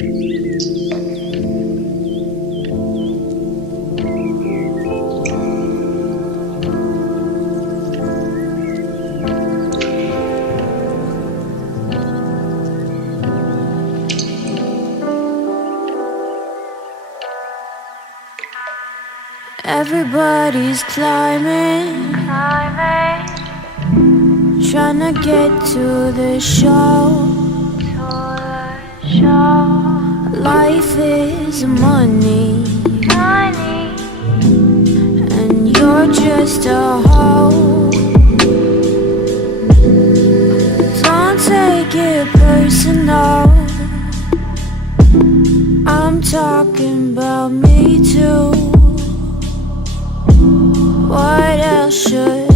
Everybody's climbing, trying to get to the show. Life is money, and you're just a hoe. Don't take it personal, I'm talking about me too. What else should